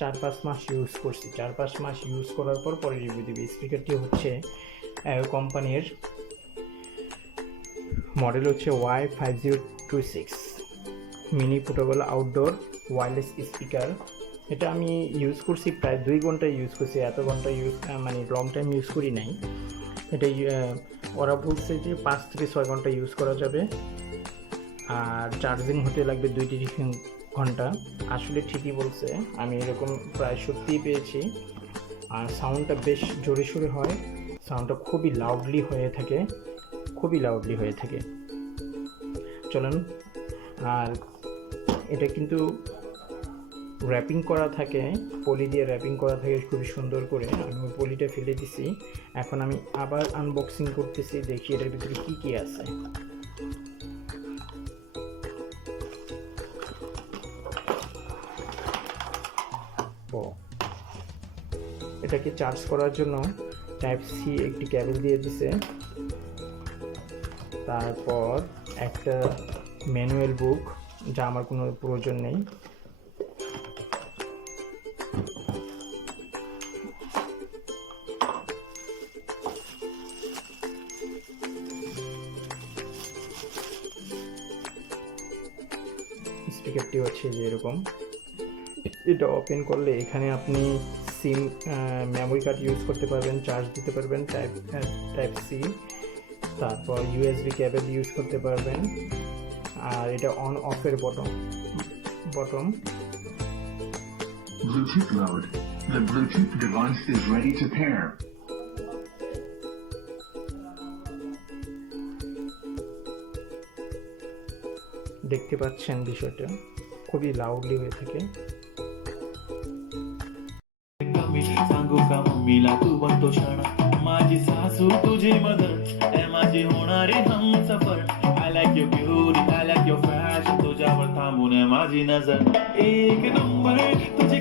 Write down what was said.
চার পাঁচ মাস ইউজ করছি। চার পাঁচ মাস ইউজ করার পর পরে রিভিউ দিবি স্পিকারটি হচ্ছে কোম্পানির মডেল হচ্ছে Y five zero two six mini portable outdoor wireless speaker এটা আমি ইউজ করছি প্রায় দুই ঘণ্টা ইউজ করছি, এত ঘণ্টা ইউজ মানে লং টাইম ইউজ করি নাই। এটা ওরা বলছে যে পাঁচ থেকে ছয় ঘণ্টা ইউজ করা যাবে। আর চার্জিং হতে লাগবে দুই তিন ঘণ্টা। আসলে ঠিকই বলছে, আমি এরকম প্রায় সত্যিই পেয়েছি। আর সাউন্ডটা বেশ জোরে সোরে হয় সাউন্ডটা খুবই লাউডলি হয়ে থাকে, খুবই লাউডলি হয়ে থাকে। চলুন, আর এটা কিন্তু র্যাপিং করা থাকে, পলি দিয়ে র্যাপিং করা থাকে খুবই সুন্দর করে। আমি ওই পলিটা ফেলে দিছি। এখন আমি আবার আনবক্সিং করতেছি, দেখি এটার ভিতরে কী কী আছে। ও এটাকে চার্জ করার জন্য টাইপ সি একটি ক্যাবেল দিয়ে দিছে। তারপর একটা ম্যানুয়াল বুক যা আমার কোনো প্রয়োজন নেই। স্পিকারটি হচ্ছে যে এরকম। এটা ওপেন করলে এখানে আপনি সিম মেমোরি কার্ড ইউজ করতে পারবেন চার্জ দিতে পারবেন টাইপ টাইপ সি তারপর ইউএসবি ক্যাবেল ইউজ করতে পারবেন আর এটা অন অফের বটম বটম দেখতে পাচ্ছেন বিষয়টা? খুবই লাউডলি হয়ে থাকে। सांगू का मम्मीला तू बनतो शाणा माझी सासू तुझी मदर ए माझी होणारी हम सफर I like your beauty I like your fashion तुझ्यावर थांबून आहे माझी नजर. एक नंबर तुझी